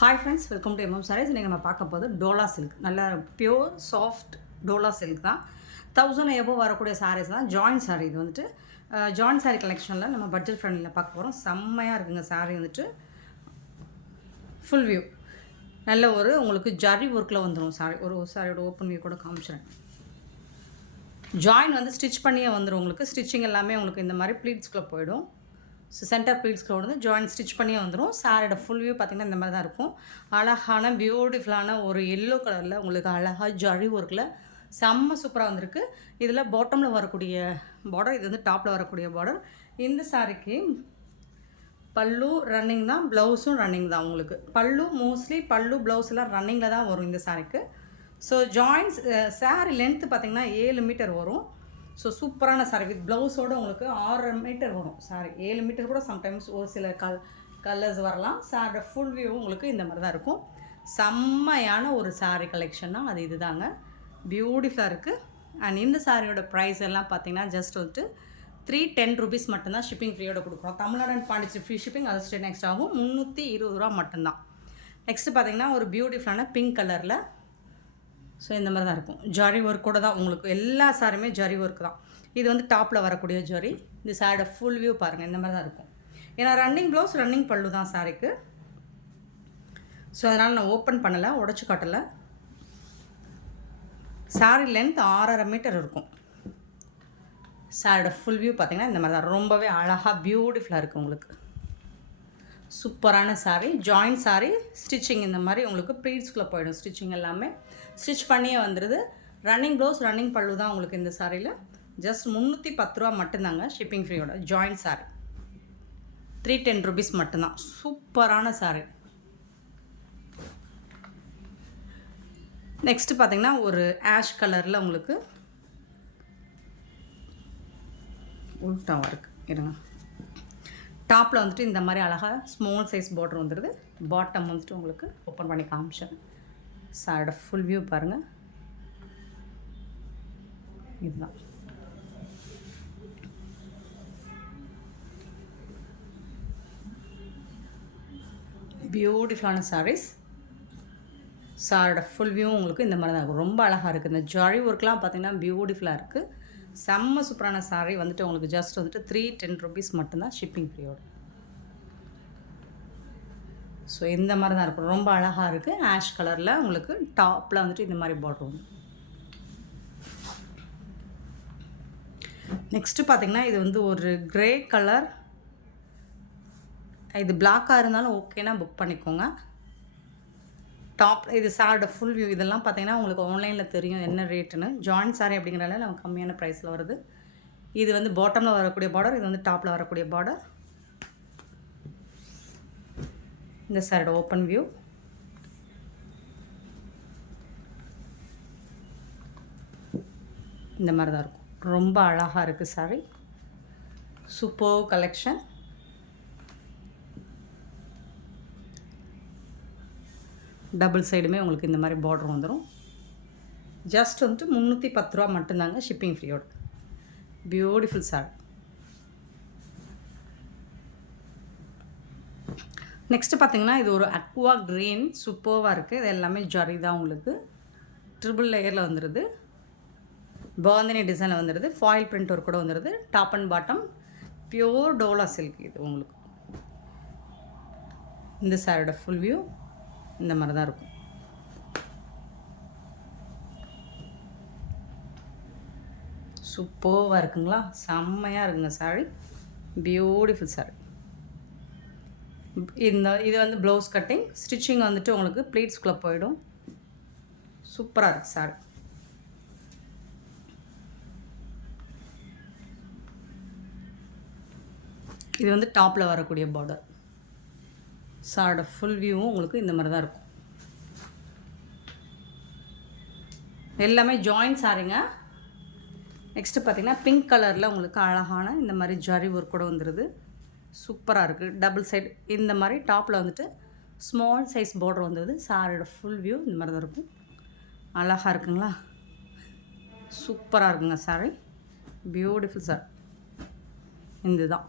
Hi friends, welcome to MM Sarees. இன்றைக்கி நம்ம பார்க்க போது டோலா சில்க். நல்ல பியோர் சாஃப்ட் டோலா சில்க் தான். 1000 எபோ வரக்கூடிய சாரீஸ் தான். ஜாயின் சாரீ இது வந்துட்டு ஜாயின் சாரீ கலெக்ஷனில் நம்ம பட்ஜெட் ஃப்ரெண்ட்லியில் பார்க்க போகிறோம். செம்மையாக இருக்குங்க சாரீ வந்துட்டு. ஃபுல் வியூ நல்ல ஒரு உங்களுக்கு ஜரி ஒர்க்கில் வந்துடும் சாரீ. ஒரு சாரியோட ஓப்பன் வியூ கூட காமிச்சிடுறேன். ஜாயின் வந்து ஸ்டிச் பண்ணியே வந்துடும் உங்களுக்கு. ஸ்டிச்சிங் எல்லாமே உங்களுக்கு இந்த மாதிரி ப்ளீட்ஸ்குள்ளே போயிடும். ஸோ சென்டர் ப்ளீட்ஸ்குள்ள வந்து ஜாயின் ஸ்டிச் பண்ணியே வந்துடும். சாரியோட ஃபுல் வியூ பார்த்திங்கன்னா இந்த மாதிரி தான் இருக்கும். அழகான பியூட்டிஃபுல்லான ஒரு எல்லோ கலரில் உங்களுக்கு அழகாக ஜரி ஒர்க்கில் செம்ம சூப்பராக வந்திருக்கு. இதில் பாட்டமில் வரக்கூடிய பார்டர், இது வந்து டாப்பில் வரக்கூடிய பார்டர். இந்த சாரிக்கு பல்லு ரன்னிங் தான், ப்ளவுஸும் ரன்னிங் தான். உங்களுக்கு பல்லு மோஸ்ட்லி பல்லு ப்ளவுஸ் எல்லாம் ரன்னிங்கில் தான் வரும் இந்த சாரிக்கு. ஸோ ஜாயின்ஸ் சாரி லென்த்து பார்த்திங்கன்னா 7 மீட்டர் வரும். ஸோ சூப்பரான சாரி வித் ப்ளவுஸோடு உங்களுக்கு 6 மீட்டர் வரும். சாரி 7 மீட்டர் கூட சம்டைம்ஸ் ஒரு சில கலர்ஸ் வரலாம். சாரியோட ஃபுல் வியூ உங்களுக்கு இந்த மாதிரி தான் இருக்கும். செம்மையான ஒரு சாரி கலெக்ஷன்னா அது இது தாங்க. பியூட்டிஃபுல்லாக இருக்குது. அண்ட் இந்த சாரியோட ப்ரைஸ் எல்லாம் பார்த்திங்கன்னா ஜஸ்ட் வந்துட்டு 310 rupees மட்டும்தான். ஷிப்பிங் ஃப்ரீயோட கொடுக்குறோம். Tamil Nadu and Pondicherry free shipping, அது ஸ்டேட் நெக்ஸ்ட் ஆகும். 320 ரூபா மட்டும்தான். நெக்ஸ்ட்டு பார்த்திங்கன்னா ஒரு பியூட்டிஃபுல்லான பிங்க் கலரில். ஸோ இந்த மாதிரி தான் இருக்கும். ஜரி ஒர்க் கூட தான் உங்களுக்கு எல்லா சாரியுமே ஜரி ஒர்க் தான். இது வந்து டாப்பில் வரக்கூடிய ஜரி. இந்த சாரியோட ஃபுல் வியூ பாருங்கள் இந்த மாதிரி தான் இருக்கும். ஏன்னா ரன்னிங் ப்ளவுஸ் ரன்னிங் பல்லு தான் சாரிக்கு. ஸோ அதனால் நான் ஓப்பன் பண்ணலை, உடச்சி காட்டலை. சாரி லென்த் 6.5 மீட்டர் இருக்கும். சாரியோட ஃபுல் வியூ பார்த்திங்கன்னா இந்த மாதிரி தான். ரொம்பவே அழகாக பியூட்டிஃபுல்லாக இருக்குது உங்களுக்கு. சூப்பரான சாரீ. ஜாயின் சாரீ ஸ்டிச்சிங் இந்த மாதிரி உங்களுக்கு ப்ளீட்ஸ்குள்ளே போயிடும். ஸ்டிச்சிங் எல்லாமே ஸ்டிச் பண்ணியே வந்துடுது. ரன்னிங் ப்ளவுஸ் ரன்னிங் பல்லு தான் உங்களுக்கு இந்த சாரியில். ஜஸ்ட் 310 ரூபா மட்டும்தாங்க ஷிப்பிங் ஃப்ரீயோட. ஜாயின் சாரீ 310 rupees மட்டும்தான். சூப்பரான சாரீ. நெக்ஸ்ட்டு பார்த்திங்கன்னா ஒரு ஆஷ் கலரில் உங்களுக்கு உல்டாவாக இருக்குது. இருங்க. டாப்பில் வந்துட்டு இந்த மாதிரி அழகாக ஸ்மால் சைஸ் பார்டர் வந்துடுது. பாட்டம் வந்துட்டு உங்களுக்கு ஓப்பன் பண்ணி காமிச்சேன். சாரோட ஃபுல் வியூ பாருங்கள். இதுதான் பியூட்டிஃபுல்லான சாரீஸ். சாரோட ஃபுல் வியூ உங்களுக்கு இந்த மாதிரி தான் இருக்கும். ரொம்ப அழகாக இருக்குது. இந்த ஜரி ஒர்க்லாம் பார்த்திங்கன்னா பியூட்டிஃபுல்லாக இருக்குது. செம்ம சூப்பரான சாரீ வந்துட்டு உங்களுக்கு ஜஸ்ட் வந்துட்டு 310 rupees மட்டும்தான் ஷிப்பிங் ஃப்ரீயோடு. ஸோ இந்த மாதிரி தான் இருக்கும். ரொம்ப அழகாக இருக்குது. ஆஷ் கலரில் உங்களுக்கு டாப்பில் வந்துட்டு இந்த மாதிரி பார்டர் வரும். நெக்ஸ்ட்டு பார்த்திங்கன்னா இது வந்து ஒரு க்ரே கலர். இது பிளாக்காக இருந்தாலும் ஓகேனா புக் பண்ணிக்கோங்க. டாப் இது சாரோட ஃபுல் வியூ. இதெல்லாம் பார்த்திங்கன்னா உங்களுக்கு ஆன்லைனில் தெரியும் என்ன ரேட்டுன்னு. ஜாயின் சாரீ அப்படிங்கிறனால நமக்கு கம்மியான ப்ரைஸில் வருது. இது வந்து பாட்டமில் வரக்கூடிய பார்டர், இது வந்து டாப்பில் வரக்கூடிய பார்டர். இந்த சாரோட ஓப்பன் வியூ. இந்த மாதிரி தான் இருக்கும். ரொம்ப அழகாக இருக்குது சாரீ. Super collection. டபுள் சைடுமே உங்களுக்கு இந்த மாதிரி பார்டர் வந்துடும். ஜஸ்ட் வந்துட்டு 310 ரூபா மட்டும்தாங்க ஷிப்பிங் ஃப்ரீயோட. பியூட்டிஃபுல் சாரி. நெக்ஸ்ட்டு பார்த்திங்கன்னா இது ஒரு அக்வா க்ரீன். சூப்பராக இருக்குது. இது எல்லாமே ஜரி தான் உங்களுக்கு. ட்ரிபிள் லேயரில் வந்துடுது. பாந்தினி டிசைனில் வந்துடுது. ஃபாயில் பிரிண்ட் ஒர்க் கூட வந்துடுது. Top and bottom pure Dola silk இது உங்களுக்கு. இந்த சாரியோட ஃபுல் வியூ இந்த மாதிரி தான் இருக்கும். சூப்பராக இருக்குங்களா? செம்மையாக இருக்குங்க சாரி. Beautiful sorry. இது வந்து ப்ளவுஸ் கட்டிங். ஸ்டிச்சிங் வந்துட்டு உங்களுக்கு ப்ளீட்ஸ்குள்ளே போயிடும். சூப்பராக இருக்குது சாரி. இது வந்து டாப்பில் வரக்கூடிய பார்டர். சாரோட ஃபுல் வியூவும் உங்களுக்கு இந்த மாதிரி தான் இருக்கும். எல்லாமே ஜாயின் சாரிங்க. நெக்ஸ்ட்டு பார்த்திங்கன்னா பிங்க் கலரில் உங்களுக்கு அழகான இந்த மாதிரி ஜரி ஒர்க் கூட வந்துடுது. சூப்பராக இருக்குது. டபுள் சைடு இந்த மாதிரி டாப்பில் வந்துட்டு ஸ்மால் சைஸ் பார்டர் வந்துடுது. சாரியோட ஃபுல் வியூ இந்த மாதிரி தான் இருக்கும். அழகாக இருக்குங்களா? சூப்பராக இருக்குங்க சாரி. Beautiful sorry. இந்த தான்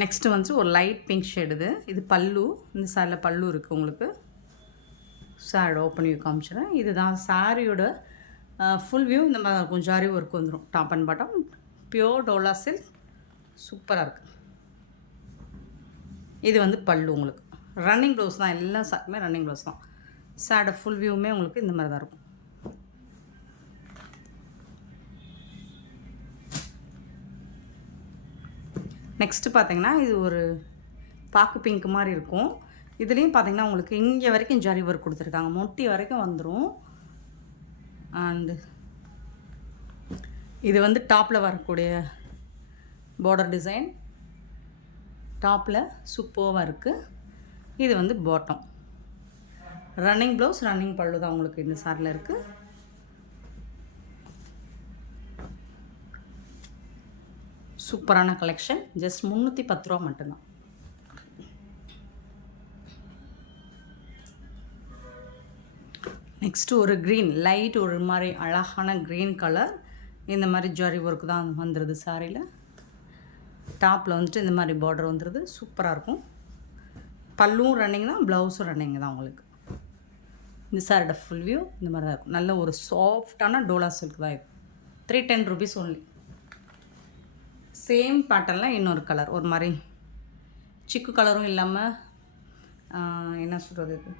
நெக்ஸ்ட்டு வந்து ஒரு லைட் பிங்க் ஷேடு இது பல்லு. இந்த சாரியில் பல்லு இருக்குது உங்களுக்கு. சாரி ஓப்பன் பண்ணி காமிச்சிடுறேன். இதுதான் சாரியோட ஃபுல் வியூ. இந்த மாதிரி இருக்கும். ஜாரி ஒர்க் வந்துடும். Top and bottom pure Dola silk. சூப்பராக இருக்குது. இது வந்து பல்லு உங்களுக்கு. ரன்னிங் ப்ளவுஸ் தான். எல்லா சாக்குமே ரன்னிங் ப்ளவுஸ் தான். சாரோட ஃபுல் வியூவுமே உங்களுக்கு இந்த மாதிரி தான் இருக்கும். நெக்ஸ்ட்டு பார்த்தீங்கன்னா இது ஒரு பாக்கு பிங்க் மாதிரி இருக்கும். இதுலேயும் பார்த்தீங்கன்னா உங்களுக்கு இங்கே வரைக்கும் ஜரி ஒர்க் கொடுத்துருக்காங்க. மொட்டி வரைக்கும் வந்துடும். அண்டு இது வந்து டாப்பில் வரக்கூடிய பார்டர் டிசைன். டாப்பில் சூப்பராக இருக்குது. இது வந்து பாட்டம். ரன்னிங் ப்ளவுஸ் ரன்னிங் பல்லு தான் உங்களுக்கு இந்த சாரியில் இருக்குது. சூப்பரான கலெக்ஷன். ஜஸ்ட் 310 ரூபா மட்டும்தான். நெக்ஸ்ட்டு ஒரு க்ரீன் லைட் ஒரு மாதிரி அழகான க்ரீன் கலர். இந்த மாதிரி ஜரி ஒர்க் தான் வந்துடுது சாரியில். டாப்பில் வந்துட்டு இந்த மாதிரி பார்டர் வந்துடுது. சூப்பராக இருக்கும். பல்லும் ரன்னிங் தான், ப்ளவுஸும் ரன்னிங் தான் உங்களுக்கு. இந்த சாரோட ஃபுல் வியூ இந்த மாதிரி தான் இருக்கும். நல்ல ஒரு சாஃப்டான டோலா சில்க் தான் இது. 310 rupees ஒன்லி. சேம் பேட்டர்னில் இன்னொரு கலர் ஒரு மாதிரி சிக்கு கலரும் இல்லாமல் என்ன சொல்கிறது, இது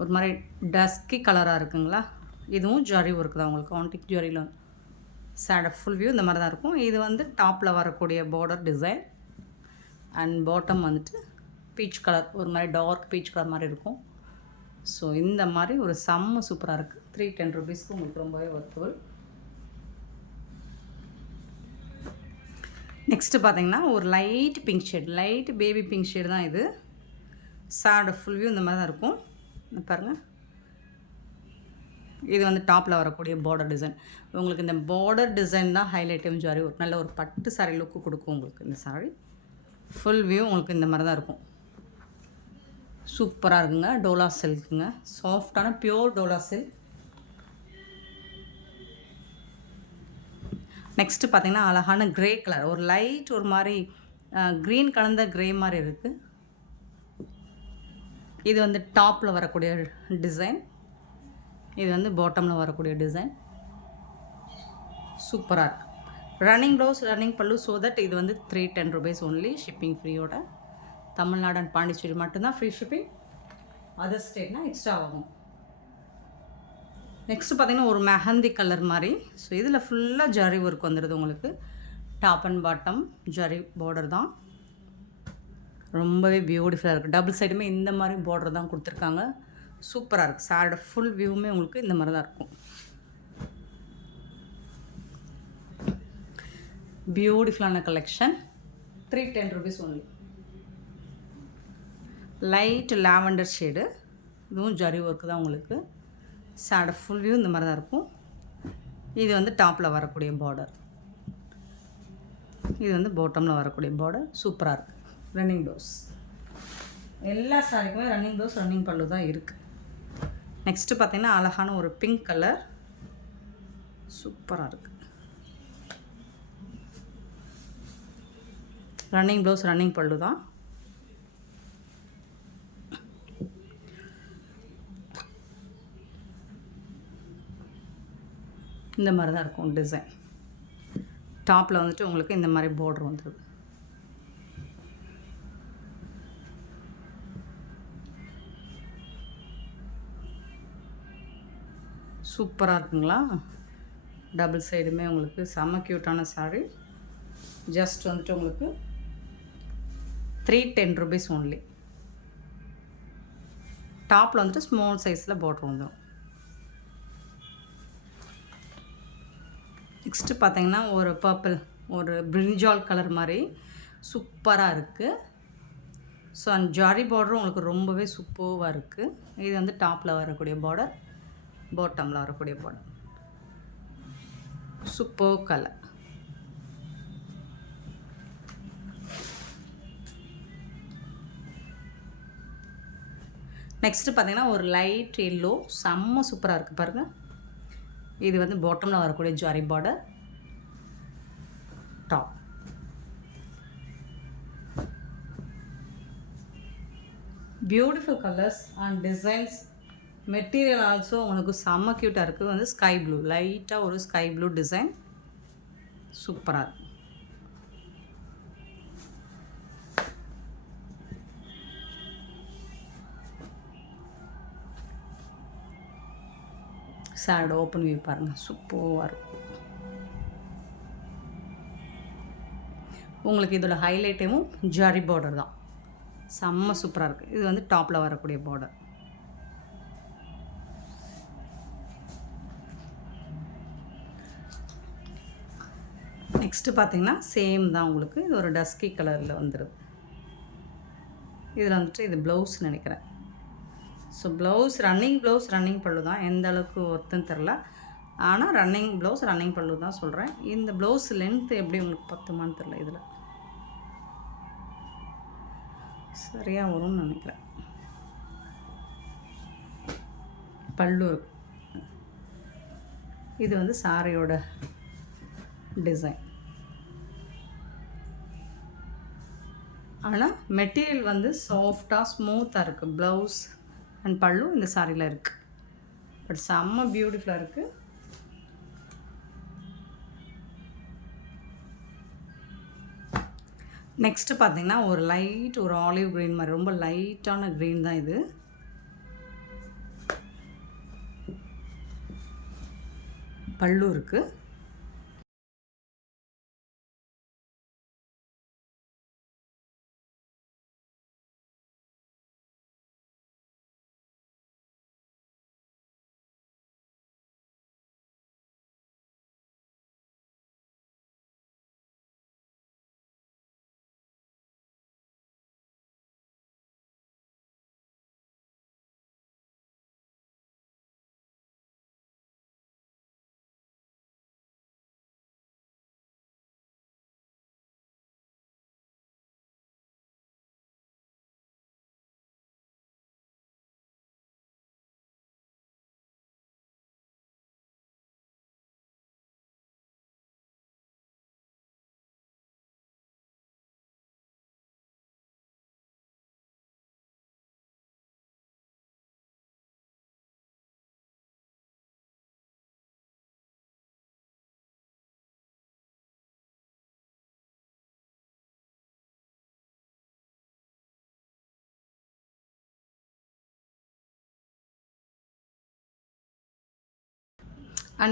ஒரு மாதிரி டஸ்கி கலராக இருக்குங்களா. இதுவும் ஜரி ஒர்க் தான் உங்களுக்கு. ஆன்டிக் ஜரியில் சாரோட ஃபுல் வியூ இந்த மாதிரி தான் இருக்கும். இது வந்து டாப்பில் வரக்கூடிய பார்டர் டிசைன் அண்ட் பாட்டம் வந்துட்டு பீச் கலர் ஒரு மாதிரி டார்க் பீச் கலர் மாதிரி இருக்கும். ஸோ இந்த மாதிரி ஒரு செம்ம சூப்பராக இருக்குது. 310 rupeesக்கு உங்களுக்கு ரொம்பவே ஒர்த்தபிள். நெக்ஸ்ட்டு பார்த்தீங்கன்னா ஒரு light pink shade, light baby pink shade தான் இது. சாரோட ஃபுல் வியூ இந்த மாதிரி தான் இருக்கும். பாருங்கள், இது வந்து டாப்பில் வரக்கூடிய பார்டர் டிசைன். உங்களுக்கு இந்த பார்டர் டிசைன் தான் ஹைலைட்டும் ஜாரி ஒரு நல்ல ஒரு பட்டு சாரி லுக்கு கொடுக்கும் உங்களுக்கு. இந்த சாரி ஃபுல் வியூ உங்களுக்கு இந்த மாதிரி தான் இருக்கும். சூப்பராக இருக்குங்க. டோலா சில்க்குங்க. சாஃப்டான பியோர் டோலா சில்க். நெக்ஸ்ட்டு பார்த்தீங்கன்னா அழகான க்ரே கலர் ஒரு லைட் ஒரு மாதிரி க்ரீன் கலந்த க்ரே மாதிரி இருக்குது. இது வந்து டாப்பில் வரக்கூடிய டிசைன். இது வந்து பாட்டமில் வரக்கூடிய டிசைன். சூப்பராக இருக்குது. Running blouse running pallu. So that இது வந்து 310 rupees ஒன்லி. ஷிப்பிங் ஃப்ரீயோட. தமிழ்நாடு அண்ட் பாண்டிச்சேரி மட்டும்தான் ஃப்ரீ ஷிப்பிங். அதர் ஸ்டேட்னால் எக்ஸ்ட்ரா ஆகும். நெக்ஸ்ட்டு பார்த்திங்கன்னா ஒரு மெஹந்தி கலர் மாதிரி. ஸோ இதில் ஃபுல்லாக ஜரி ஒர்க் வந்துடுது உங்களுக்கு. Top and bottom zari border தான். ரொம்பவே பியூட்டிஃபுல்லாக இருக்குது. டபுள் சைடுமே இந்த மாதிரி பார்டர் தான் கொடுத்துருக்காங்க. சூப்பராக இருக்குது. சாரோட ஃபுல் வியூவுமே உங்களுக்கு இந்த மாதிரி தான் இருக்கும். பியூட்டிஃபுல்லான collection. 310 rupees only. Light lavender shade. இதுவும் ஜரி ஒர்க்கு தான் உங்களுக்கு. சாரோட ஃபுல் வியூ இந்த மாதிரி தான் இருக்கும். இது வந்து டாப்பில் வரக்கூடிய பார்டர். இது வந்து பாட்டமில் வரக்கூடிய பார்டர். சூப்பராக இருக்குது. Running blouse. எல்லா சாரிக்குமே ரன்னிங் ப்ளவுஸ் ரன்னிங் பல்லு தான் இருக்குது. நெக்ஸ்ட்டு பார்த்திங்கன்னா அழகான ஒரு பிங்க் கலர். சூப்பராக இருக்குது. ரன்னிங் ப்ளவுஸ் ரன்னிங் பல்லு தான். இந்த மாதிரி தான் இருக்கும் டிசைன். டாப்பில் வந்துட்டு உங்களுக்கு இந்த மாதிரி பார்டர் வந்துடுது. சூப்பராக இருக்குங்களா. டபுள் சைடுமே உங்களுக்கு செம்ம க்யூட்டான சாரீ. ஜஸ்ட் வந்துட்டு உங்களுக்கு 310 rupees ஒன்லி. டாப்பில் வந்துட்டு ஸ்மால் சைஸில் பார்டர் வந்துடும். நெக்ஸ்ட்டு பார்த்தீங்கன்னா ஒரு பர்பிள் ஒரு பிரிஞ்சால் கலர் மாதிரி சூப்பராக இருக்குது. ஸோ அந்த ஜாரி பார்டரும் உங்களுக்கு ரொம்பவே சூப்பராக இருக்குது. இது வந்து டாப்பில் வரக்கூடிய பார்டர், பாட்டமில் வரக்கூடிய பார்டர். Super colour. நெக்ஸ்ட்டு பார்த்தீங்கன்னா ஒரு லைட் எல்லோ செம்ம சூப்பராக இருக்குது பாருங்கள். இது வந்து பாட்டமில் வரக்கூடிய zari border. Top. Beautiful colours and designs. Material also உங்களுக்கு செம்ம க்யூட்டாக இருக்குது. வந்து ஸ்கை ப்ளூ, லைட்டாக ஒரு ஸ்கை ப்ளூ டிசைன், சூப்பராக இருக்கும். சாரோட ஓப்பன் வியூ பாருங்கள், சூப்பராக இருக்கும். உங்களுக்கு இதோட ஹைலைட்டும் ஜரி பார்டர் தான், செம்ம சூப்பராக இருக்குது. இது வந்து டாப்பில் வரக்கூடிய பார்டர். நெக்ஸ்ட்டு பார்த்தீங்கன்னா சேம் தான் உங்களுக்கு. இது ஒரு டஸ்கி கலரில் வந்துடுது. இதில் வந்துட்டு இது ப்ளவுஸ் நினைக்கிறேன். ஸோ ப்ளவுஸ் ரன்னிங் பல்லு தான். எந்த அளவுக்கு ஒர்த்துன்னு தெரில, ஆனால் ரன்னிங் ப்ளவுஸ் ரன்னிங் பல்லு தான் சொல்கிறேன். இந்த ப்ளவுஸ் லென்த்து எப்படி உங்களுக்கு பத்துமான்னு தெரில. இதில் சரியாக வரும்னு நினைக்கிறேன். பல்லு இருக்கு. இது வந்து சாரியோட டிசைன். ஆனால் மெட்டீரியல் வந்து சாஃப்டாக ஸ்மூத்தாக இருக்குது. ப்ளவுஸ் அண்ட் பல்லு இந்த சாரியில் இருக்குது. பட் செம்ம பியூட்டிஃபுல்லாக இருக்குது. நெக்ஸ்ட்டு பார்த்தீங்கன்னா ஒரு ஆலிவ் க்ரீன் மாதிரி, ரொம்ப லைட்டான க்ரீன் தான் இது. பல்லு இருக்குது.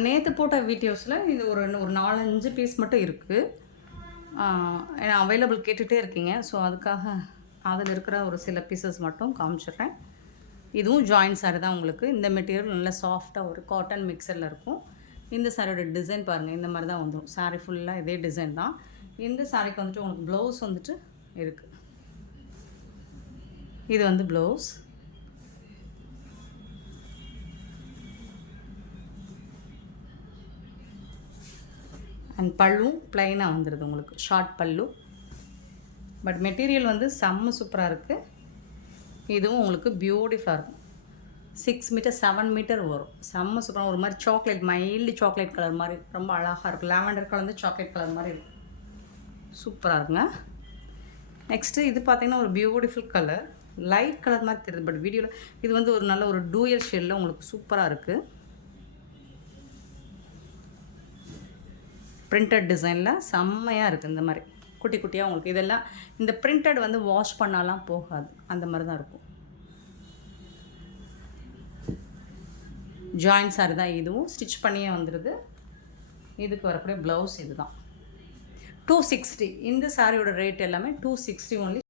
நேற்று போட்ட வீடியோஸில் இது ஒரு 4-5 பீஸ் மட்டும் இருக்குது. ஏன்னா அவைலபிள் கேட்டுகிட்டே இருக்கீங்க. ஸோ அதுக்காக அதில் இருக்கிற ஒரு சில பீசஸ் மட்டும் காமிச்சிடுறேன். இதுவும் ஜாயின்ட் சாரி தான் உங்களுக்கு. இந்த மெட்டீரியல் நல்லா சாஃப்டாக ஒரு காட்டன் மிக்சரில் இருக்கும். இந்த சாரியோட டிசைன் பாருங்கள், இந்த மாதிரி தான் வந்துடும். சாரி ஃபுல்லாக இதே டிசைன் தான். இந்த சாரிக்கு வந்துட்டு உங்களுக்கு ப்ளவுஸ் வந்துட்டு இருக்குது. இது வந்து ப்ளவுஸ். அண்ட் பல்லும் ப்ளைனாக வந்துடுது உங்களுக்கு, ஷார்ட் பல்லு. பட் மெட்டீரியல் வந்து செம்ம சூப்பராக இருக்குது. இதுவும் உங்களுக்கு பியூட்டிஃபுல்லாக இருக்கும். 6 மீட்டர் 7 மீட்டர் வரும். செம்ம சூப்பராக ஒரு மாதிரி சாக்லேட், மைல்டு சாக்லேட் கலர் மாதிரி ரொம்ப அழகாக இருக்கும். லாவெண்டர் கலர் வந்து சாக்லேட் கலர் மாதிரி இருக்கும், சூப்பராக இருக்குங்க. நெக்ஸ்ட்டு இது பார்த்திங்கன்னா ஒரு பியூட்டிஃபுல் கலர், லைட் கலர் மாதிரி தெரியுது. பட் வீடியோவில் இது வந்து ஒரு நல்ல ஒரு டூயல் ஷேடில் உங்களுக்கு சூப்பராக இருக்குது. பிரிண்டட் டிசைனில் செம்மையாக இருக்குது. இந்த மாதிரி குட்டி குட்டியாக உங்களுக்கு இதெல்லாம் இந்த பிரிண்டட் வந்து வாஷ் பண்ணாலாம் போகாது, அந்த மாதிரி தான் இருக்கும். ஜாயின்ட் சாரி தான் இதுவும், ஸ்டிச் பண்ணியே வந்துடுது. இதுக்கு வரக்கூடிய ப்ளவுஸ் இது தான். 260. இந்த சாரியோட ரேட் எல்லாமே 260 ஒன்லி.